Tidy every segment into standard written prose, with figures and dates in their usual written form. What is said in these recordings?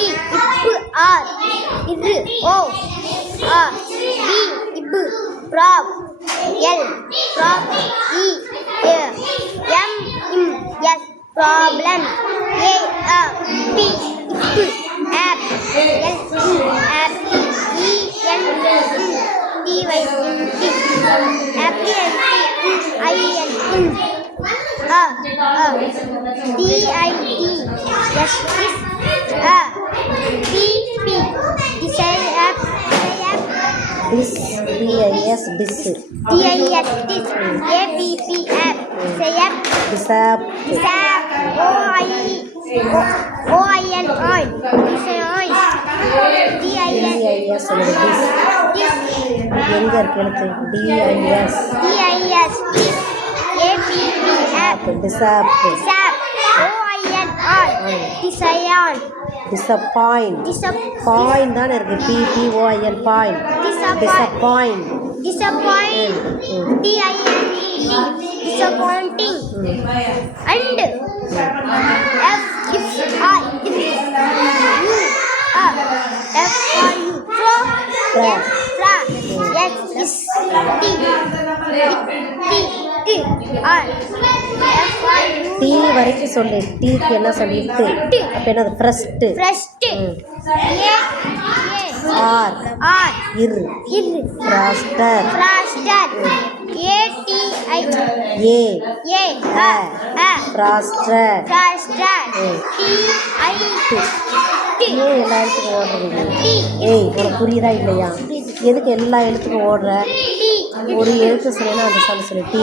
இப்பு ஆர் இது O ah B இப்பு prob L prob E M இம் S problem A ah B இப்பு app L app E N T Y T ஆப்ளியன்ட் I N T I T S is T P design of dis DIS dis DIS dis APP app சேப் டிசாப் சாப் OIN ஆயில் design DIS DIS dis எங்க இருக்கு எழுத்து DIS DIS dis APP app டிசாப் சாப் ஓஐஎன் ஆயில் டிசைன் டிசப்பாயிண்ட் பாயிண்ட் தானே இருக்கு PPOIN point disappoint disappoint disappointing and f if I if you f for you fra yes is t r f for you tea வரைக்கும் சொல்லு டீக்கு என்ன சொல்லிட்டு அப்போ என்னது ஃபர்ஸ்ட்டு first ஆர் r இர் ஃப்ராஸ்டர் a t i A ஃப்ராஸ்டர் t i ஏன் எல்லா எழுத்துக்கும் ஓடுறீங்க ஏய் உனக்கு புரியுதா இல்லையா எதுக்கு எல்லா எழுத்துக்கும் ஓடுற ஒரு எழுத்து சொல்லினா அந்த சொல்லு டீ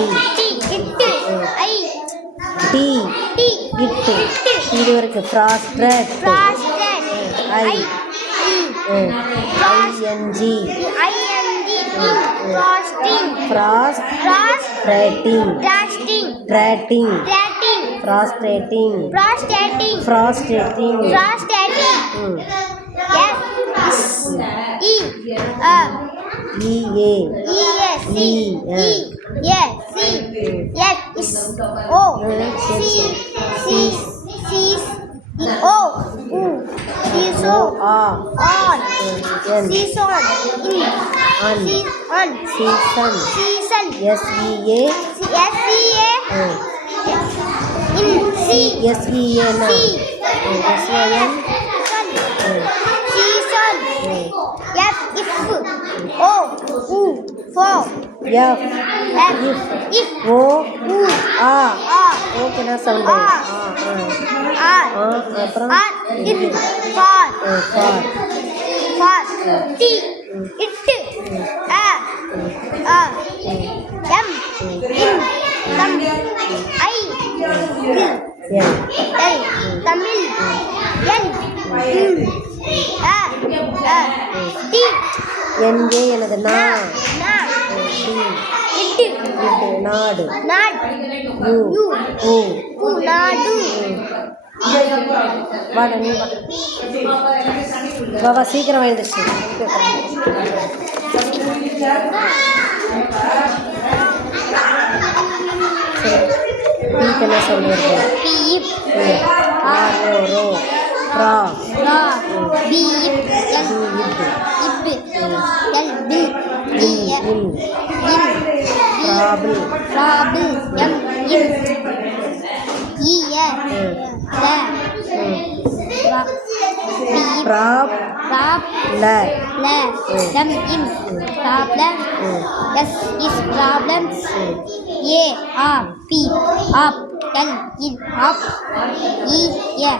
டீ இட்டு இது வரைக்கும் ஃப்ராஸ்டர் I ING frustrating frustrating EA season SEA எஸ்இஏன்னா எஸ்ஓஎன் எஃப் ஓ ஆ ஓகேண்ணா சவுண்டு அப்புறம் தமிழ் என்ஏ எனது நாடு யூ நாடு வாடா நீ வா சீக்கிரம் எழுந்துச்சு என்ன சொல்லுறது row raw problems up L in up E yeah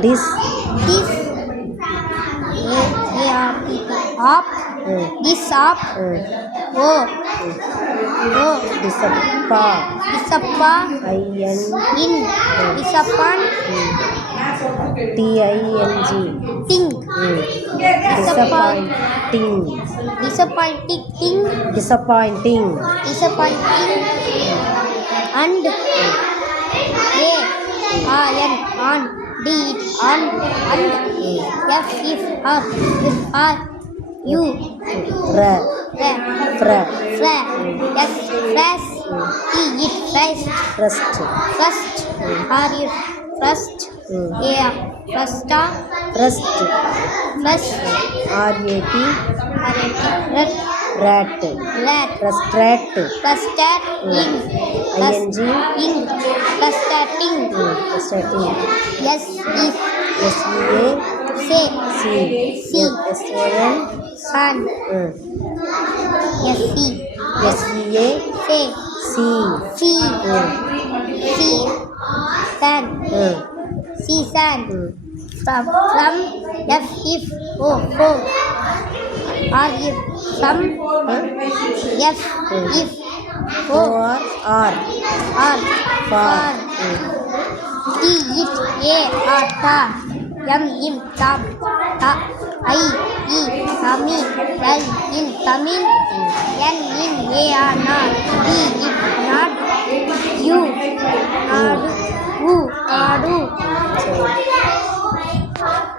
This up this up disappa in disappoint ting ting disappointing disappointing, disappointing disappointing, and on, did, on, and if, or, you, ர the, ஃப்ர yes, fresh, it, fresh, frust first, are you, first, yeah, first, frust first, R A T red, rate rat, frustrate custard, ing, I N G custarding, frustrating yes, is, S E A say, sea see, S O N sun, yes, see, S E A say, sea see, see, sun, see, sun, from, if, are you, from, if, O R or or, for T, it, a, or, ta, m, im, tam, ta, I, e, tami, l, in, tamil, n, in, a, or, na, d,